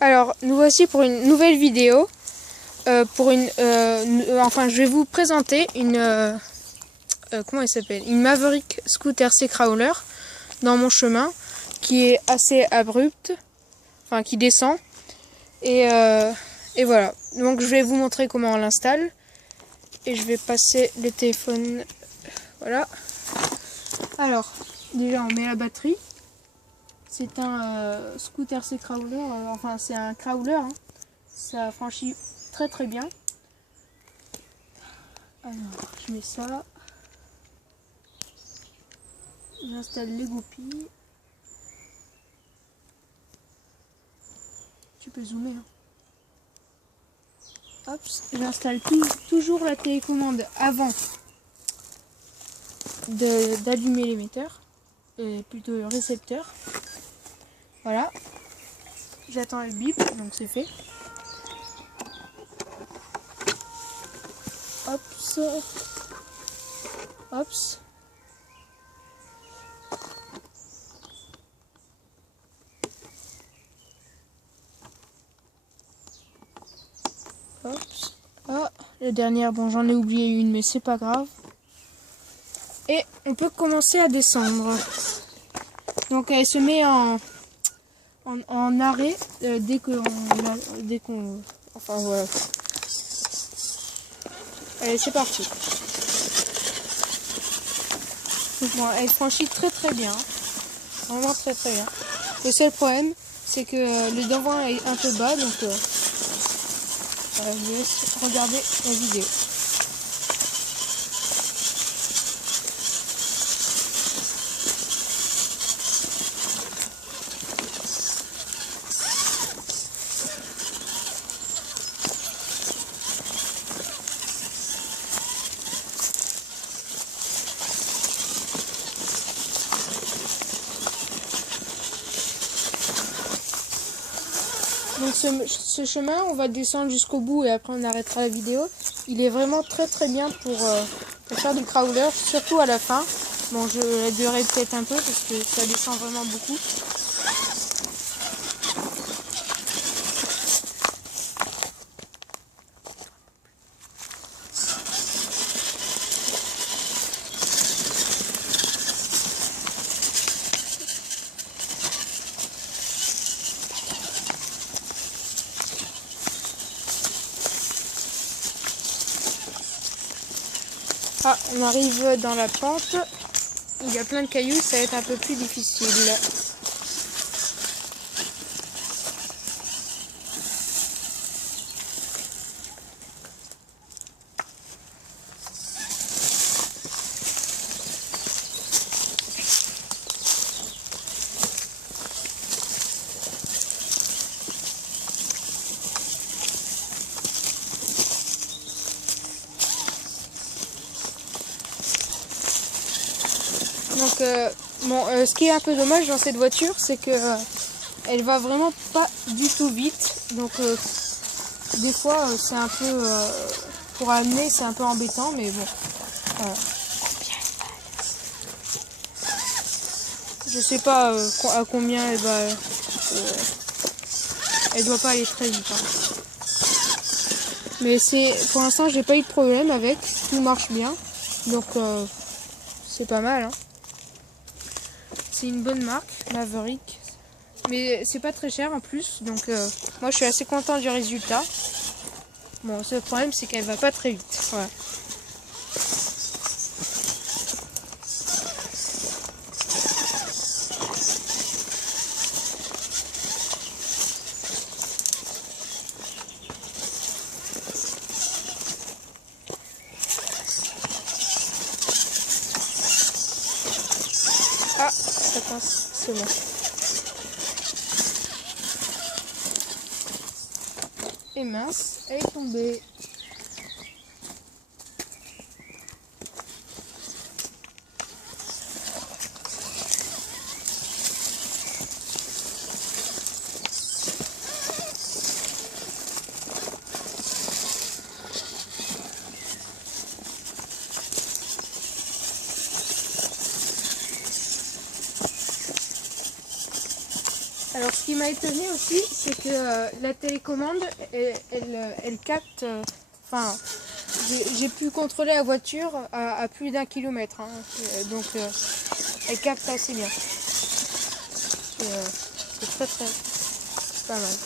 Alors, nous voici pour une nouvelle vidéo. Enfin, je vais vous présenter une... comment elle s'appelle? Une Maverick Scooter C-Crawler dans mon chemin, qui est assez abrupte, enfin qui descend. Et voilà. Donc je vais vous montrer comment on l'installe. Et je vais passer le téléphone. Voilà. Alors, déjà on met la batterie. C'est un scooter C-Crawler, enfin c'est un crawler, hein. Ça franchit très très bien. Alors, je mets ça. J'installe les goupilles. Tu peux zoomer, hein. Hop, j'installe toujours la télécommande avant d'allumer l'émetteur, plutôt le récepteur. Voilà. J'attends le bip, donc c'est fait. Hops. Hops. Hops. Ah, la dernière, bon j'en ai oublié une, mais c'est pas grave. Et on peut commencer à descendre. Donc elle se met en arrêt dès qu'on... Enfin voilà. Allez, c'est parti. Donc, bon, elle franchit très très bien. Vraiment très très bien. Le seul problème, c'est que le devant est un peu bas, donc je vous laisse regarder la vidéo. Donc ce chemin, on va descendre jusqu'au bout et après on arrêtera la vidéo. Il est vraiment très très bien pour faire du crawler, surtout à la fin. Bon, je réduirai peut-être un peu parce que ça descend vraiment beaucoup. Ah, on arrive dans la pente. Il y a plein de cailloux, ça va être un peu plus difficile. Donc, ce qui est un peu dommage dans cette voiture, c'est que elle va vraiment pas du tout vite. Donc, des fois, c'est un peu pour amener, c'est un peu embêtant, mais bon. Voilà. Je sais pas à combien elle va. Elle doit pas aller très vite, hein. Mais pour l'instant, j'ai pas eu de problème avec. Tout marche bien, donc c'est pas mal, hein. C'est une bonne marque, Maverick. Mais c'est pas très cher en plus, donc moi je suis assez content du résultat. Bon, le seul problème c'est qu'elle va pas très vite. Voilà. Ah, ça passe, c'est bon. Et mince, elle est tombée. Alors ce qui m'a étonné aussi, c'est que la télécommande, elle capte. Enfin, j'ai pu contrôler la voiture à plus d'1 kilomètre, hein, donc elle capte assez bien. C'est très pas mal.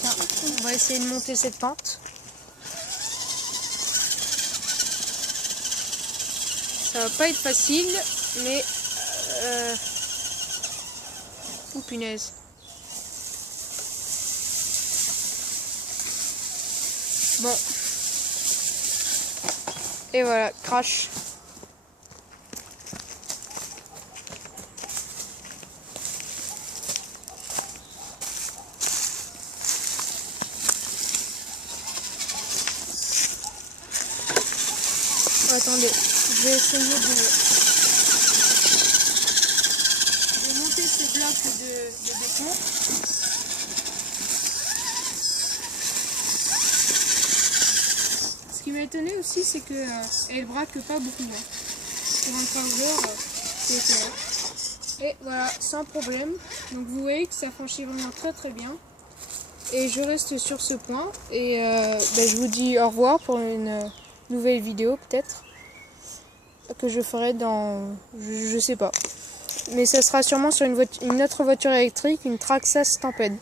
Tiens, on va essayer de monter cette pente. Ça va pas être facile, mais oh punaise. Bon. Et voilà, crash. Oh, attendez, je vais essayer de monter ce bloc de béton. Ce qui m'a étonné aussi, c'est que elle braque pas beaucoup. Hein. Pour un crawler, c'est étonnant. Et voilà, sans problème. Donc vous voyez que ça franchit vraiment très bien. Et je reste sur ce point. Et je vous dis au revoir pour une nouvelle vidéo peut-être. Que je ferai dans... je sais pas. Mais ça sera sûrement sur une autre voiture électrique, une Traxxas Stampede.